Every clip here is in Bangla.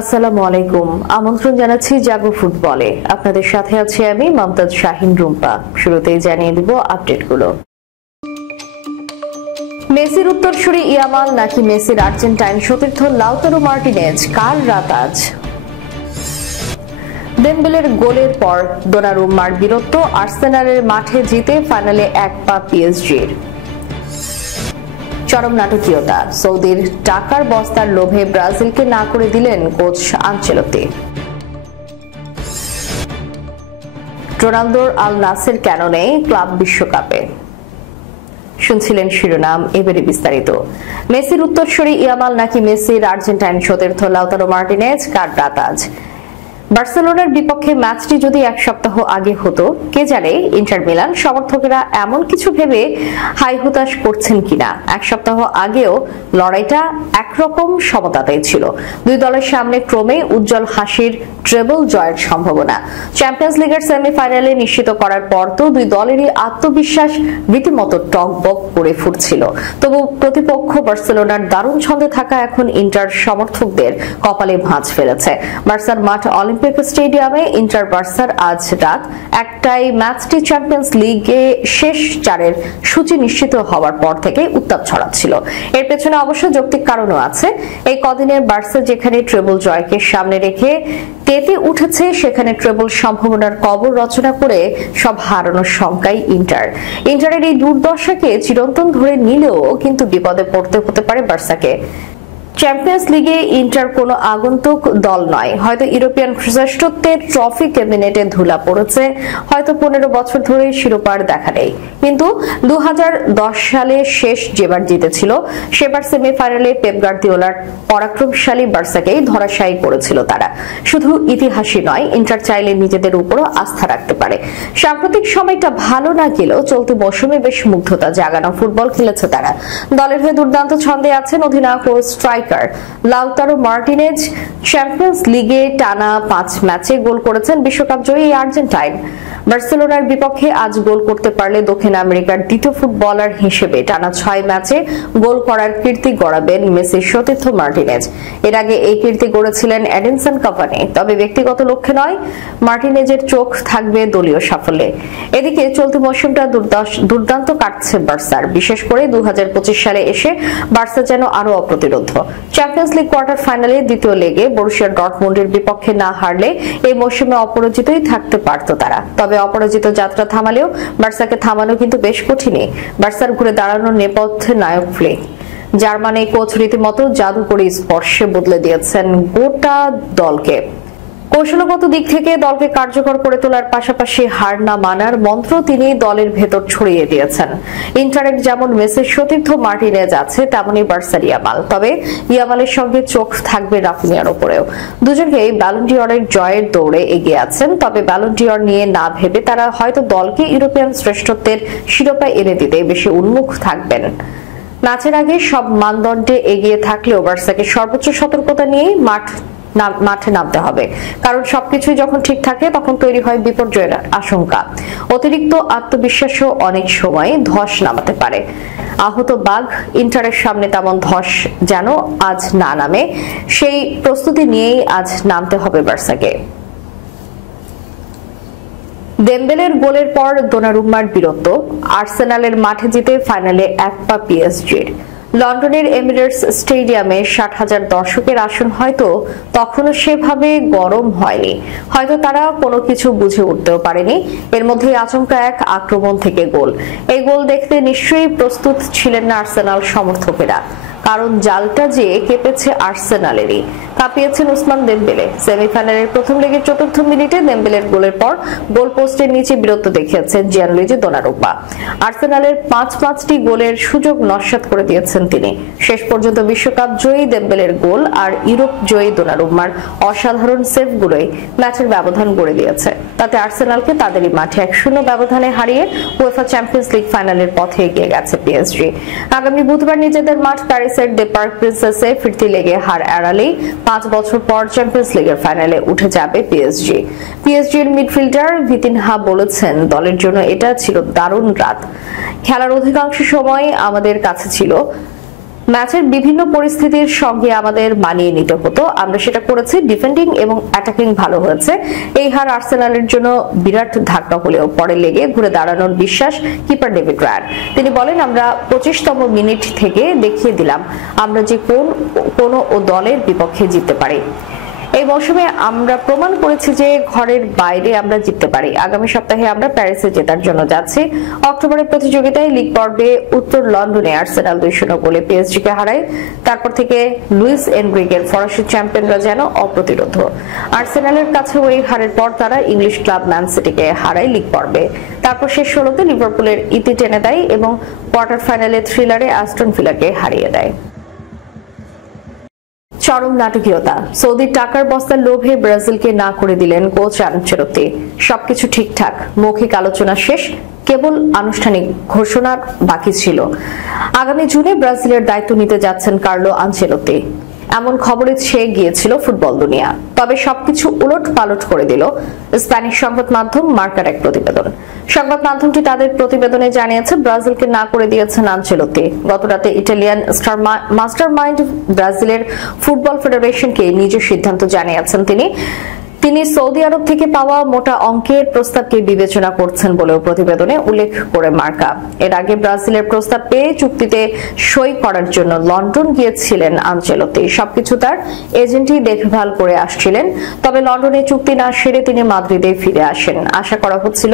আসসালামু আলাইকুম। আমন্ত্রণ জানাচ্ছি জাগো ফুটবলে। আপনাদের সাথে আছি আমি মমতাজ শাহিন রুম্পা। শুরুতেই জানিয়ে দিব আপডেটগুলো। মেসির উত্তরসূরি ইয়ামাল নাকি মেসির আর্জেন্টাইন সতীর্থ লাউতারো মার্টিনেজ, কার রাত আজ? দেমবেলের গোলের পর দোনারুম্মার বীরত্ব, আর্সেনালের মাঠে জিতে ফাইনালে এক পা পিএসজির। চরম নাটকীয়তা, সৌদির টাকার বস্তার লোভে ব্রাজিলকে না করে দিলেন কোচ আনচেলত্তি। রোনালদোর আল নাসের কেন নেই ক্লাব বিশ্বকাপে? শুনছিলেন শিরোনাম, এবারে বিস্তারিত। মেসির উত্তরসূরি ইয়ামাল নাকি মেসির আর্জেন্টাইন সতীর্থ লাউতারো মার্টিনেজ, কার রাত আজ? বার্সেলোনার বিপক্ষে ম্যাচটি যদি এক সপ্তাহ আগে হতো, কে জানে ইন্টার মিলান সমর্থকেরা এমন কিছু ভেবে হাই হুতাশ করছেন কিনা। এক সপ্তাহ আগেও লড়াইটা একরকম সমতাতেই ছিল। দুই দলের সামনে ক্রমেই উজ্জ্বল হাসির ট্রেবল জয়ের সম্ভাবনা। চ্যাম্পিয়ন্স লিগের সেমিফাইনালে নিশ্চিত করার পর তো দুই দলেরই আত্মবিশ্বাস রীতিমতো টকবক করে ফুটছিল। তবু প্রতিপক্ষ বার্সেলোনার দারুণ ছন্দে থাকা এখন ইন্টার সমর্থকদের কপালে ভাঁজ ফেলেছে। বার্সার মাঠ অলিম্পিক স্টেডিয়ামে ইন্টার বার্সার আজ রাত 1টায় ম্যাচটি চ্যাম্পিয়ন্স লিগে শেষ চারের সূচি নিশ্চিত হওয়ার পর থেকে উত্তাপ ছড়াচ্ছিল। এর পেছনে অবশ্য যৌক্তিক কারণও আছে। এই কদিনের বার্সা যেখানে ট্রেবল জয়কে সামনে রেখে তেতে উঠেছে, সেখানে ট্রেবল সম্ভাবনার কবর রচনা করে সব হারানোর শঙ্কায় ইন্টারের এই দুর্দশাকে চিরন্তন ধরে নিলেও কিন্তু বিপদে পড়তে হতে পারে বার্সাকে। চ্যাম্পিয়ন্স লিগে ইন্টার কোনো আগন্তুক দল নয়। হয়তো ইউরোপিয়ান শ্রেষ্ঠত্বের ট্রফি ক্যাবিনেটে ধুলা পড়েছে, হয়তো 15 বছর ধরে শিরোপার দেখা নেই। কিন্তু 2010 সালে শেষ যেবার জিতেছিল, সেবার সেমিফাইনালে পেপ গার্দিওলার পরাক্রমশালী বার্সাকেই ধরাশায়ী করেছিল তারা। শুধু ইতিহাসই নয়, ইন্টার চাইলে নিজেদের উপরও আস্থা রাখতে পারে। সাম্প্রতিক সময়টা ভালো না গেলেও চলতি মৌসুমে বেশ মুগ্ধতা জাগানো ফুটবল খেলেছে তারা। দলের হয়ে দুর্দান্ত ছন্দে আছেন অধিনায়ক ও স্ট্রাইকার লাউতারো মার্টিনেজ। চ্যাম্পিয়ন্স লিগে টানা 5 ম্যাচে গোল করেছেন বিশ্বকাপ জয়ী আর্জেন্টাইন। বার্সেলোনার বিপক্ষে আজ গোল করতে পারলে দক্ষিণ আমেরিকার দ্বিতীয় ফুটবলার হিসেবে টানা 6 ম্যাচে গোল করার কীর্তি গড়াবেন মেসির সতীর্থ মার্টিনেজ। এর আগে এই কীর্তি গড়েছিলেন এডিনসন কাভানি। তবে ব্যক্তিগত লক্ষ্যে নয়, মার্টিনেজের চোখ থাকবে দলীয় সাফল্যে। এদিকে চলতি মৌসুমটা দুর্দান্ত কাটছে বার্সার। বিশেষ করে 2025 সালে এসে বার্সা যেন আরো অপ্রতিরোধ্য। চ্যাম্পিয়ন্স লিগ কোয়ার্টার ফাইনালে দ্বিতীয় লেগে বরুসিয়া ডর্টমুন্ডের বিপক্ষে না হারলে এই মৌসুমে অপরাজিতই থাকতে পারত তারা। তবে অপরাজিত যাত্রা থামালেও বার্সাকে থামানো কিন্তু বেশ কঠিনই। বার্সার ঘুরে দাঁড়ানোর নেপথ্যে নায়ক ফ্লিক। জার্মানি কোচ রীতিমতো জাদু করে স্পর্শে বদলে দিয়েছেন গোটা দলকে। কৌশলগত দিক থেকে দলকে কার্যকর করে তোলার পাশাপাশি হার না মানার মন্ত্র তিনি দলের ভেতর ছড়িয়ে দিয়েছেন। ইন্টারের যেমন মেসির সতীর্থ মার্টিনেজ আছে, তেমনি বার্সার ইয়ামাল। তবে ইয়ামালের সঙ্গে চোখ থাকবে রাফিনিয়ার উপরেও। দুজনকেই ব্যালন ডি'অরের জয়ের দৌড়ে এগিয়ে আছেন। তবে ব্যালন ডি'অর নিয়ে না ভেবে তারা হয়তো দলকে ইউরোপিয়ান শ্রেষ্ঠত্বের শিরোপা এনে দিতে বেশি উন্মুখ থাকবেন। ম্যাচের আগে সব মানদণ্ডে এগিয়ে থাকলেও বার্সাকে সর্বোচ্চ সতর্কতা নিয়েই মাঠে নামতে হবে। কারণ সবকিছুই যখন ঠিক থাকে তখন তৈরি হয় বিপর্যয়ের আশঙ্কা। অতিরিক্ত আত্মবিশ্বাসও অনেক সময় ধস নামাতে পারে। আহত বাঘ ইন্টারের সামনে তেমন ধস যেন আজ না নামে, সেই প্রস্তুতি নিয়েই আজ নামতে হবে বার্সাকে। দেমবেলের গোলের পর দোনারুম্মার বীরত্ব, আর্সেনালের মাঠে জিতে ফাইনালে এক পা পিএসজির। লন্ডনের এমিরেটস স্টেডিয়ামে 60,000 দর্শকের আসন হয়তো তখনও সেভাবে গরম হয়নি। হয়তো তারা কোনো কিছু বুঝে উঠতেও পারেনি। এর মধ্যে আচমকা এক আক্রমণ থেকে গোল। এই গোল দেখতে নিশ্চয়ই প্রস্তুত ছিলেন না আর্সেনাল সমর্থকেরা। কারণ জালটা যে কেঁপেছে আর্সেনালেরই। কাঁপিয়েছেন উসমান দেমবেলে। সেমিফাইনালের প্রথম লেগের 4র্থ মিনিটে দেমবেলের গোলের পর গোল পোস্টের নিচে বীরত্ব দেখিয়েছেন জিয়ানলুইজি দোনারুম্মা। আর্সেনালের 5টি গোলের সুযোগ নস্যাৎ করে দিয়েছেন তিনি। শেষ পর্যন্ত বিশ্বকাপ জয়ী দেমবেলের গোল আর ইউরোপ জয়ী দোনারুম্মার অসাধারণ সেভগুলোই ম্যাচের ব্যবধান গড়ে দিয়েছে। তাতে আর্সেনালকে তাদেরই মাঠে 1-0 ব্যবধানে হারিয়ে উয়েফা চ্যাম্পিয়ন্স লিগ ফাইনালের পথে এগিয়ে গেছে পিএসজি। আগামী বুধবার নিজেদের মাঠ প্যারিসের দ্য পার্ক প্রিন্সেসে ফিরতি লেগে হার এড়ালেই 5 বছর পর চ্যাম্পিয়ন্স লিগের ফাইনালে উঠে যাবে পিএসজির মিডফিল্ডার ভিতিনহা বলেছেন, দলের জন্য এটা ছিল দারুণ রাত। খেলার অধিকাংশ সময় আমাদের কাছে ছিল ম্যাচের বিভিন্ন পরিস্থিতির সঙ্গে আমাদের মানিয়ে নিতে হতো, আমরা সেটা করেছি। ডিফেন্ডিং এবং অ্যাটাকিং ভালো হয়েছে। এই হার আর্সেনালের জন্য বিরাট ধাক্কা হলেও পরে লেগে ঘুরে দাঁড়ানোর বিশ্বাস কিপার ডেভিড রায়ার। তিনি বলেন, আমরা 25তম মিনিট থেকে দেখিয়ে দিলাম আমরা যে কোনো দলের বিপক্ষে জিততে পারি। এই মৌসুমে আমরা প্রমাণ করেছি যে ঘরের বাইরে আমরা জিততে পারি। আগামী সপ্তাহে আমরা প্যারিসে জেতার জন্য যাচ্ছি। অক্টোবরের প্রতিযোগিতায় লিগ পর্বে উত্তর লন্ডনে আর্সেনাল 2-0 গোলে পিএসজি কে হারায়। তারপর থেকে লুইস এনরিকের ফরাসি চ্যাম্পিয়নরা যেন অপ্রতিরোধ। আর্সেনালের কাছে ওই হারের পর তারা ইংলিশ ক্লাব ম্যান সিটিকে হারায় লিগ পর্বে। তারপর শেষ 16তে লিভারপুলের ইতি টেনে দেয় এবং কোয়ার্টার ফাইনালে থ্রিলারে অ্যাস্টন ভিলাকে হারিয়ে দেয়। চরম নাটকীয়তা। সৌদির টাকার বস্তার লোভে ব্রাজিলকে না করে দিলেন কোচ আনচেলত্তি। সবকিছু ঠিকঠাক, মৌখিক আলোচনা শেষ, কেবল আনুষ্ঠানিক ঘোষণা বাকি ছিল। আগামী জুনে ব্রাজিলের দায়িত্ব নিতে যাচ্ছেন কার্লো আনচেলত্তি, এমন খবরে ছেয়ে গিয়েছিল ফুটবল দুনিয়া। তবে সবকিছু উলট পালট করে দিল স্প্যানিশ সংবাদ মাধ্যম মার্কার এক প্রতিবেদন। সংবাদ মাধ্যমটি তাদের প্রতিবেদনে জানিয়েছে, ব্রাজিলকে না করে দিয়েছেন আনচেলত্তি। গতরাতে ইটালিয়ান মাস্টারমাইন্ড ব্রাজিলের ফুটবল ফেডারেশনকে নিজের সিদ্ধান্ত জানিয়েছেন তিনি সৌদি আরব থেকে পাওয়া মোটা অঙ্কের প্রস্তাবকে বিবেচনা করছেন বলেও প্রতিবেদনে উল্লেখ করে মার্কা। এর আগে ব্রাজিলের প্রস্তাব পেয়ে চুক্তিতে সই করার জন্য লন্ডন গিয়েছিলেন আনচেলত্তি। সবকিছু তার এজেন্টই দেখভাল করে আসছিলেন। তবে লন্ডনে চুক্তি না সেরে তিনি মাদ্রিদে ফিরে আসেন। আশা করা হচ্ছিল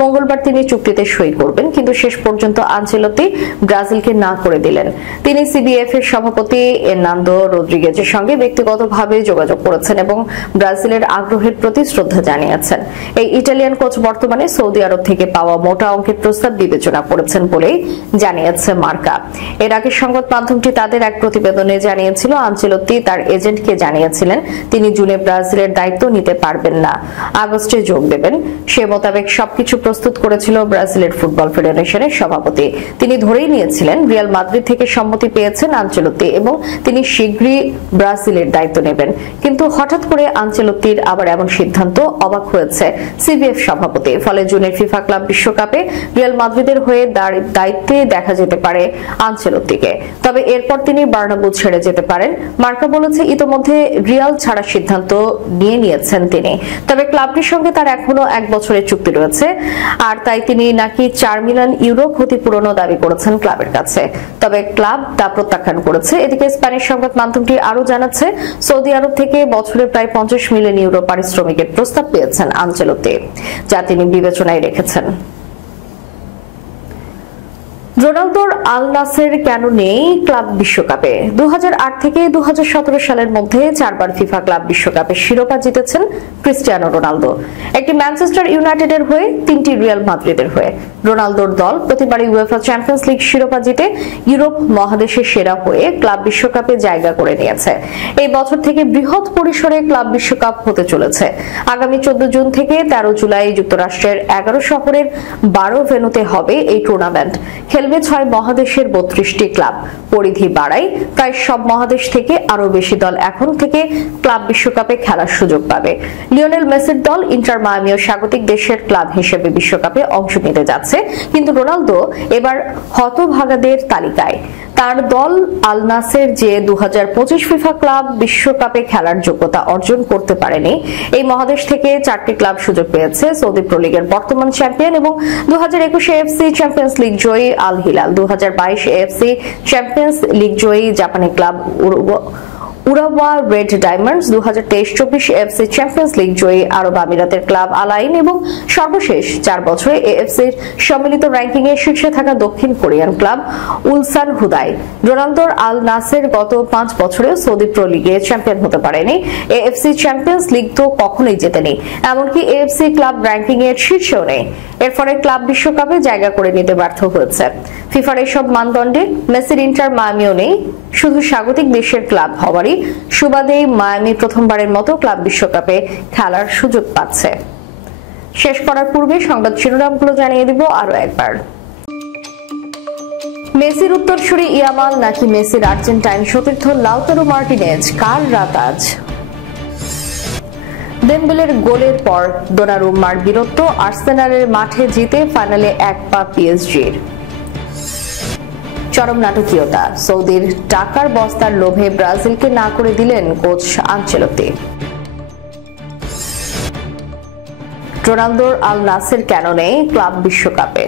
মঙ্গলবার তিনি চুক্তিতে সই করবেন, কিন্তু শেষ পর্যন্ত আনচেলত্তি ব্রাজিলকে না করে দিলেন। তিনি সিবিএফ এর সভাপতি এর্নান্দো রদ্রিগেজের সঙ্গে ব্যক্তিগতভাবে যোগাযোগ করেছেন এবং ব্রাজিলের আগ্রহের প্রতি শ্রদ্ধা জানিয়েছেন। এই ইটালিয়ান কোচ বর্তমানে সৌদি আরব থেকে পাওয়া মোটা অঙ্কের প্রস্তাব বিবেচনা করেছেন বলেই জানিয়েছে মার্কা। এর আগে সংবাদ মাধ্যমটি তাদের এক প্রতিবেদনে জানিয়েছিল, আনচেলত্তি তার এজেন্টকে জানিয়েছিলেন তিনি জুনে ব্রাজিলের দায়িত্ব নিতে পারবেন না, আগস্টে যোগ দেবেন। সে মোতাবেক সবকিছু প্রস্তুত করেছিল ব্রাজিলের ফুটবল ফেডারেশনের সভাপতি। তিনি ধরেই নিয়েছিলেন রিয়াল মাদ্রিদ থেকে সম্মতি পেয়েছেন আনচেলত্তি এবং তিনি শীঘ্রই ব্রাজিলের দায়িত্ব নেবেন। কিন্তু হঠাৎ করে আনচেলত্তির আবার এমন সিদ্ধান্ত অবাক হয়েছে সিবিএফ সভাপতি। ফলে জুনের ফিফা ক্লাব বিশ্বকাপে রিয়াল মাদ্রিদের হয়ে দায়িত্বে দেখা যেতে পারে আনচেলত্তিকে। তবে এরপর তিনি বার্নাব্যু ছেড়ে যেতে পারেন। মার্কা বলেছে, ইতোমধ্যে রিয়াল ছাড়ার সিদ্ধান্ত নিয়েছেন তিনি। তবে ক্লাবটির সঙ্গে তার এখনো 1 বছরের চুক্তি রয়েছে, আর তাই তিনি নাকি 4 মিলিয়ন ইউরো ক্ষতিপূরণও দাবি করেছেন ক্লাবের কাছে। তবে ক্লাব তা প্রত্যাখ্যান করেছে। এদিকে স্প্যানিশ সংবাদ মাধ্যমটি আরো জানাচ্ছে, সৌদি আরব থেকে বছরে প্রায় 50 মিলিয়ন ইউরো পারিশ্রমিকের প্রস্তাব পেয়েছেন আনচেলত্তি, যা তিনি বিবেচনায় রেখেছেন। রোনালদোর আল নাসের কেন নেই ক্লাব বিশ্বকাপে? 2008 থেকে 2017 সালের মধ্যে 4 বার ফিফা ক্লাব বিশ্বকাপের শিরোপা জিতেছেন ক্রিস্টিয়ানো রোনালদো। একটি ম্যানচেস্টার ইউনাইটেডের হয়ে, 3টি রিয়াল মাদ্রিদের হয়ে। রোনালদোর দল প্রতিবারই উয়েফা চ্যাম্পিয়ন্স লিগ শিরোপা জিতে ইউরোপ মহাদেশের সেরা হয়ে ক্লাব বিশ্বকাপে জায়গা করে নিয়েছে। এই বছর থেকে বৃহৎ পরিসরে ক্লাব বিশ্বকাপ হতে চলেছে। আগামী 14 জুন থেকে 13 জুলাই যুক্তরাষ্ট্রের 11 শহরের 12 ভেন্যুতে হবে এই টুর্নামেন্ট। খেলবে 6 মহাদেশের 32টি ক্লাব। পরিধি বাড়ায়, প্রায় সব মহাদেশ থেকে আরো বেশি দল এখন থেকে ক্লাব বিশ্বকাপে খেলার সুযোগ পাবে। লিওনেল মেসির দল ইন্টার মায়ামিও স্বাগতিক দেশের ক্লাব হিসেবে বিশ্বকাপে অংশ নিতে যাচ্ছে, কিন্তু রোনালদো এবার হতভাগাদের তালিকায়। তার দল আল নাসের যে 2025 ফিফা ক্লাব বিশ্বকাপে খেলার যোগ্যতা অর্জন করতে পারেনি। এই মহাদেশ থেকে 4টি ক্লাব সুযোগ পেয়েছে। সৌদি প্রো লিগের বর্তমান চ্যাম্পিয়ন এবং 2021 এএফসি চ্যাম্পিয়ন্স লিগ জয়ী Al Hilal, 2022 AFC champions league জয়ী জাপানি ক্লাব উরাওয়া রেড ডায়মন্ডস, 2023-24 এএফসি চ্যাম্পিয়ন্স লিগ জয়ী আরব আমিরাতের ক্লাব আল আইন এবং সর্বশেষ 4 বছরে এএফসির সম্মিলিত র্যাঙ্কিং এ শীর্ষে থাকা দক্ষিণ কোরিয়ান ক্লাব উলসান হুদাই। রোনালদোর আল নাসের গত 5 বছরে সৌদি প্রো লিগে চ্যাম্পিয়ন হতে পারেনি। এএফসি চ্যাম্পিয়ন্স লিগ তো কখনোই জেতেনি, এমনকি এএফসি ক্লাব র্যাঙ্কিং এর শীর্ষেও নেই। এর ফলে ক্লাব বিশ্বকাপে জায়গা করে নিতে ব্যর্থ হয়েছে। ফিফার এসব মানদণ্ডে মেসির ইন্টার মায়ামিও নেই। শুধু স্বাগতিক দেশের ক্লাব হওয়ারই সুবাদে মায়ামি প্রথমবারের মতো ক্লাব বিশ্বকাপে খেলার সুযোগ পাচ্ছে। শেষ করার পূর্বে সংবাদ শিরোনামগুলো জানিয়ে দিব আরো একবার। মেসির উত্তরসূরি ইয়ামাল নাকি মেসির আর্জেন্টাইন সতীর্থ লাউতারো মার্টিনেজ, কার রাত আজ? দেমবেলের গোলের পর দোনারুম্মার বীরত্ব, আর্সেনালের মাঠে জিতে ফাইনালে 1 পা পিএসজির। চরম নাটকীয়তা, সৌদির টাকার বস্তার লোভে ব্রাজিলকে না করে দিলেন কোচ আনচেলত্তি। রোনালদোর আল নাসের কেন নেই ক্লাব বিশ্বকাপে।